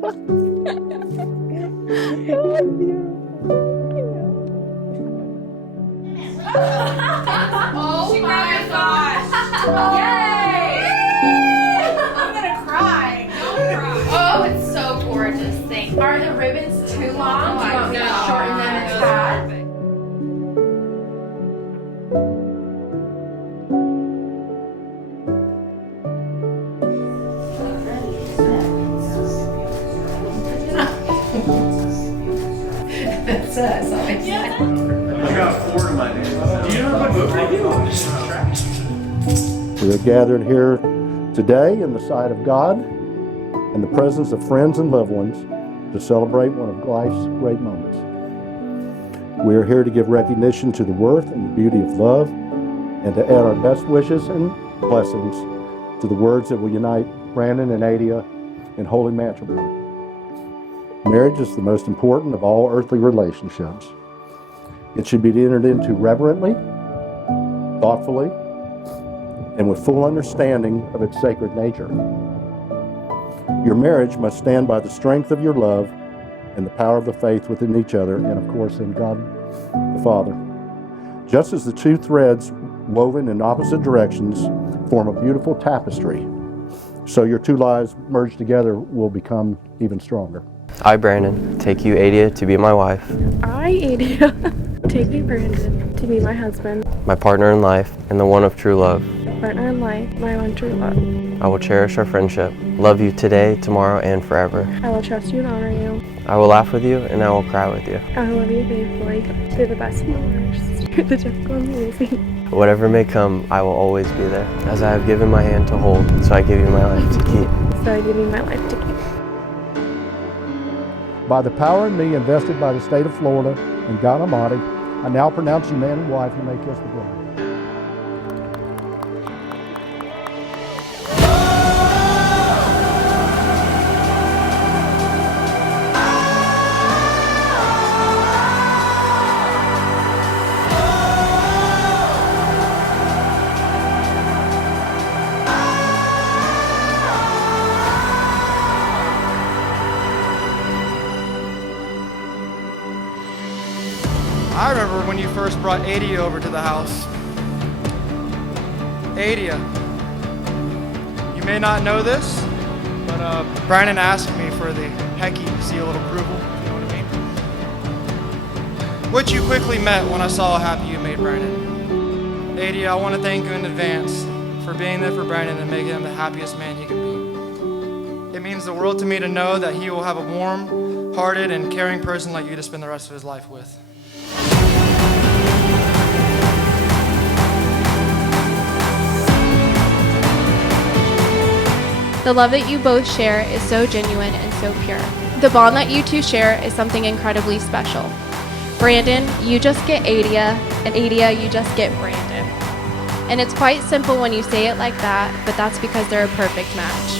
Oh my gosh! Yay! I'm gonna cry. Don't cry. Oh, it's so gorgeous. Thank you. Are the ribbons too long? Do you want me to shorten them a tad? That's us. I got 4 in my name. Do you know what book I do? We are gathered here today in the sight of God, in the presence of friends and loved ones, to celebrate one of life's great moments. We are here to give recognition to the worth and the beauty of love, and to add our best wishes and blessings to the words that will unite Brandon and Adiya in holy matrimony. Marriage is the most important of all earthly relationships. It should be entered into reverently, thoughtfully, and with full understanding of its sacred nature. Your marriage must stand by the strength of your love and the power of the faith within each other, and of course in God the Father. Just as the two threads woven in opposite directions form a beautiful tapestry, so your two lives merged together will become even stronger. I, Brandon, take you, Adiya, to be my wife. I, Adiya, take you, Brandon, to be my husband. My partner in life, and the one of true love. My partner in life, my one true love. I will cherish our friendship, love you today, tomorrow, and forever. I will trust you and honor you. I will laugh with you, and I will cry with you. I will love you faithfully, through the best and the worst, through the difficult and the easy. Whatever may come, I will always be there. As I have given my hand to hold, so I give you my life to keep. So I give you my life to keep. By the power in me invested by the state of Florida and God Almighty, I now pronounce you man and wife, and may kiss the bride. I remember when you first brought Adiya over to the house. Adiya, you may not know this, but Brandon asked me for the Hecky seal of approval, you know what I mean? Which you quickly met when I saw how happy you made Brandon. Adiya, I want to thank you in advance for being there for Brandon and making him the happiest man he can be. It means the world to me to know that he will have a warm-hearted and caring person like you to spend the rest of his life with. The love that you both share is so genuine and so pure. The bond that you two share is something incredibly special. Brandon, you just get Adiya, and Adiya, you just get Brandon. And it's quite simple when you say it like that, but that's because they're a perfect match.